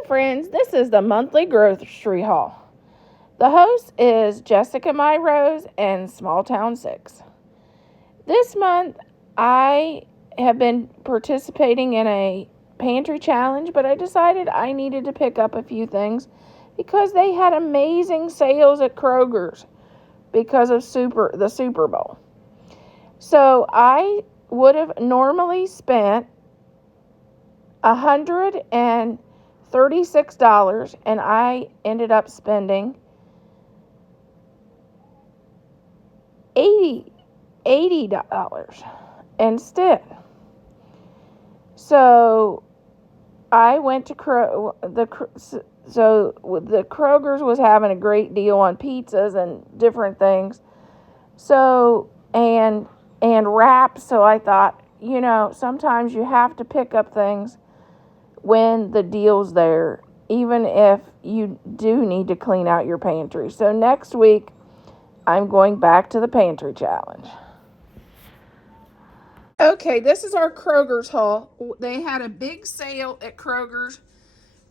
Hello friends, this is the monthly grocery haul. The host is Jessica Myrose and Small Town 6. This month I have been participating in a pantry challenge, but I decided I needed to pick up a few things because they had amazing sales at Kroger's because of the Super Bowl. So I would have normally spent $136, and I ended up spending $80 instead. So I went to the Kroger's was having a great deal on pizzas and different things. So and wraps. So I thought, sometimes you have to pick up things when the deal's there, even if you do need to clean out your pantry. So next week, I'm going back to the pantry challenge. Okay, this is our Kroger's haul. They had a big sale at Kroger's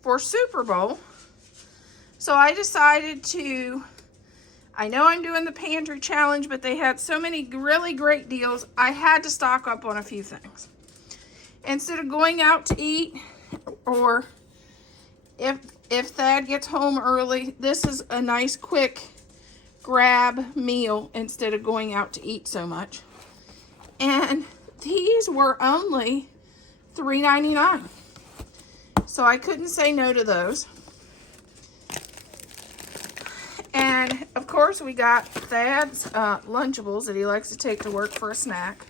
for Super Bowl. So I decided I know I'm doing the pantry challenge, but they had so many really great deals, I had to stock up on a few things. Instead of going out to eat, or if Thad gets home early, this is a nice quick grab meal instead of going out to eat so much. And these were only $3.99. So I couldn't say no to those. And of course we got Thad's Lunchables that he likes to take to work for a snack.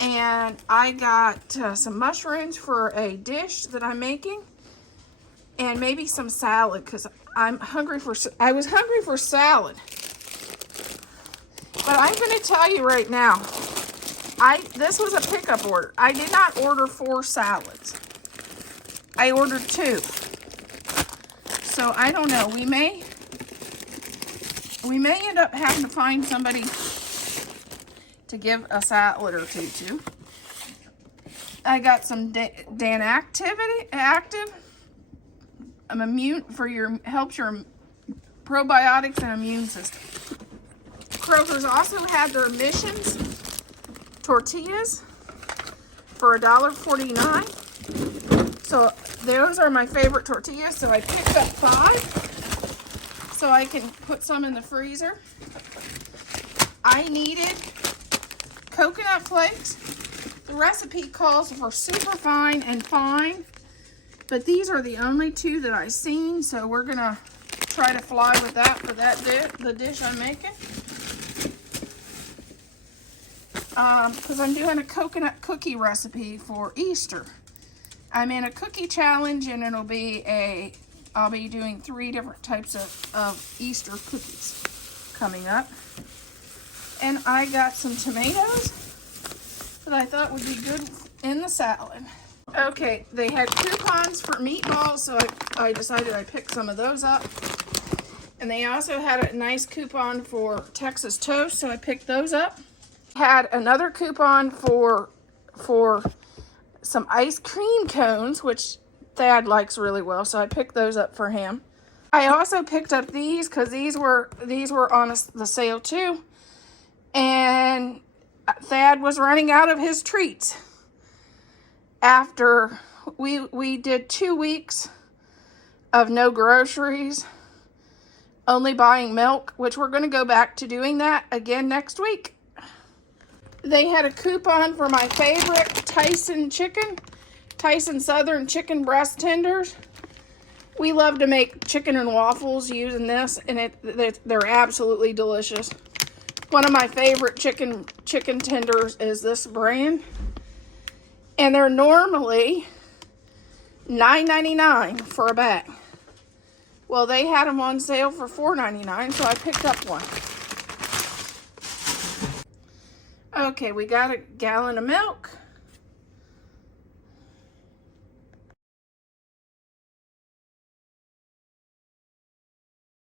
And I got some mushrooms for a dish that I'm making, and maybe some salad because I was hungry for salad. But I'm going to tell you right now, this was a pickup order. I did not order 4 salads. I ordered 2. So I don't know. We may end up having to find somebody to give a salad or 2 to. I got some Dan Active immune helps your probiotics and immune system. Kroger's also had their Missions tortillas for $1.49. So those are my favorite tortillas. So I picked up 5 so I can put some in the freezer. I needed coconut flakes. The recipe calls for super fine and fine, but these are the only 2 that I've seen, so we're gonna try to fly with that for the dish I'm making. Because I'm doing a coconut cookie recipe for Easter. I'm in a cookie challenge, and I'll be doing 3 different types of Easter cookies coming up. And I got some tomatoes that I thought would be good in the salad. Okay, they had coupons for meatballs, so I decided I'd pick some of those up. And they also had a nice coupon for Texas toast, so I picked those up. Had another coupon for some ice cream cones, which Thad likes really well, so I picked those up for him. I also picked up these because these were on the sale too. And Thad was running out of his treats after we did 2 weeks of no groceries, only buying milk, which we're going to go back to doing that again next week. They had a coupon for my favorite Tyson Southern chicken breast tenders. We love to make chicken and waffles using this, and they're absolutely delicious. One of my favorite chicken tenders is this brand. And they're normally $9.99 for a bag. Well, they had them on sale for $4.99, so I picked up one. Okay, we got a gallon of milk.